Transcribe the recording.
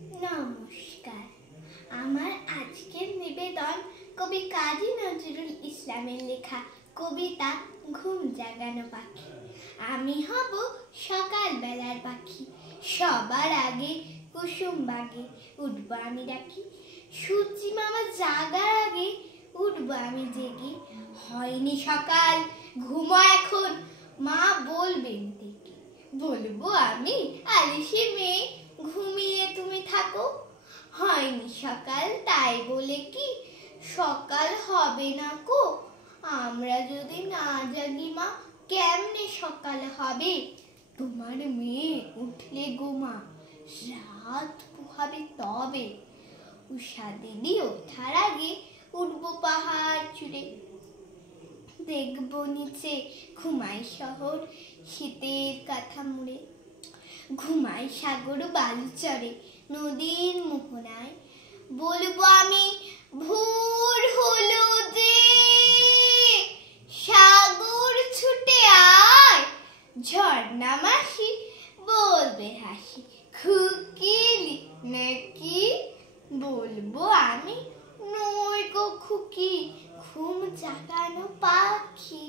নমস্কার। আমার আজকের নিবেদন কবি কাজী নজরুল ইসলামের লেখা কবিতা ঘুম জাগানো পাখি। আমি হব সকালবেলার পাখি, সবার আগে কুসুম বাগে উঠব আমি ডাকি। সূর্যি মামা জাগার আগে উঠব আমি জেগে। হয়নি সকাল, ঘুমো এখন, মা বলবেন ডেকে। বলবো আমি আলিশি মেয়ে, ঘুমিয়ে তুমি থাকো। হয়নি সকাল তাই বলে কি সকাল হবে না কো। আমরা যদি না জাগি মা, কেমনে সকাল হবে। তোমার মেয়ে উঠলে গো মা, রাত পোহাবে তবে। উষা দিদি ওঠার আগে উঠবো পাহাড় চূড়ে। দেখবো নিচে ঘুমাই শহর শীতের কাঁথা মুড়ে। ঘুমাই সাগর বালুচরে নদীর মোহনায়। বলবো আমি ভোর হলো যে, সাগর ছুটে আয়। ঝর্ণা মাসি বলবে হাসি, খুকিলি নাকি। বলবো আমি নই গো খুকি, ঘুম জাগানো পাখি।